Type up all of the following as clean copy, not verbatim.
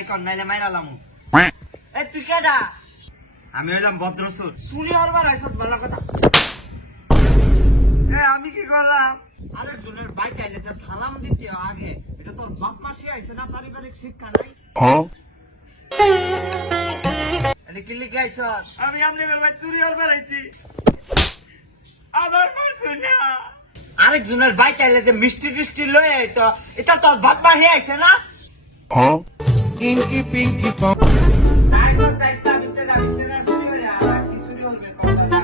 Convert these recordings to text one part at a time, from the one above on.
যাই কর নাইলে মাইরালামু। এ তুই কেডা? আমি হইলাম ভদ্রসুর। চুরি হরবার আইছত ভালো কথা। আমি কি করলাম? আরেকজনের বাইকে আইলে যে সালাম দিতে আগে, এটা তোর বাপ মাসি আইছে না? পারিবারিক শিক্ষা নাই? এটা কি লিখে আইছত? আমি আপনাদের ভাই চুরি হরবার আইছি। আবার মারছুন না। আরেকজনের বাইকে আইলে যে মিষ্টি টিষ্টি লয়ে আইতো, এটা তোর বাপ মাসি আইছে না? Inky Pinky Pong. তাই তো চাইতা ভিতরে না চুরি হলে আর কি চুরি হলবে কথা না।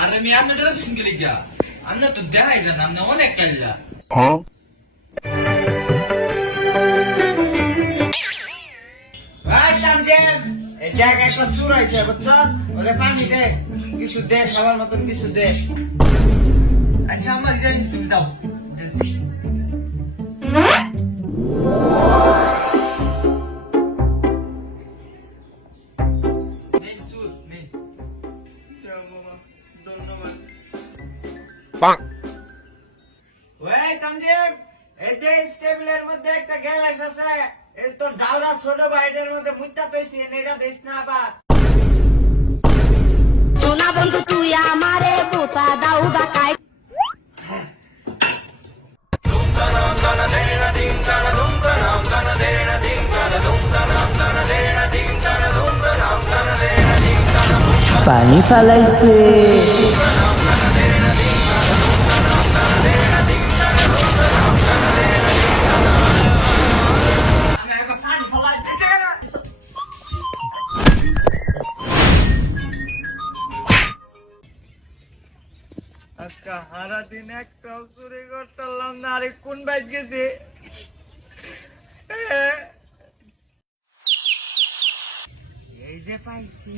আরে আমি আপনার শুনতে লিখা আমরা তো দেখাই যান আপনি অনেক কাল্লা ভাই শামজেদ, এই দেখ একটা চুর আইছে বুঝছো? ওরে পানি দে, কিছু দে, খাবার মতন কিছু দে। আচ্ছা আমার যাই তুমি দাও নেন চুর নেন ধন্যবাদ। ওই তানজিব, এই যে স্টেবলের মধ্যে একটা গ্যাস আছে, এই তোর জাউরা ছোট ভাইদের মধ্যে মুত্তা তৈছি, এটা দিস না আবার। সোনা বন্ধু তুই আমারে বোতা দাউ ডাকাই পানি ফালাইছে আমি একবার পানি ফলাই দিতে গেলাম। আজকে সারা দিন একটাও চুরি করতাম না। আরে কোন বাইক গেছে? এই যে পাইছি।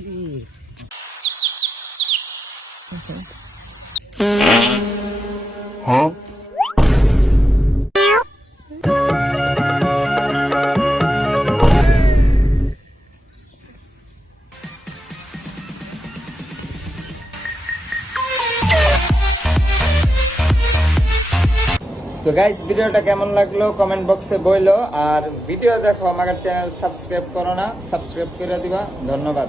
তো গাইস ভিডিওটা কেমন লাগলো কমেন্ট বক্সে বইলো আর ভিডিও দেখো আমার চ্যানেল সাবস্ক্রাইব করো না সাবস্ক্রাইব করে দিবা ধন্যবাদ।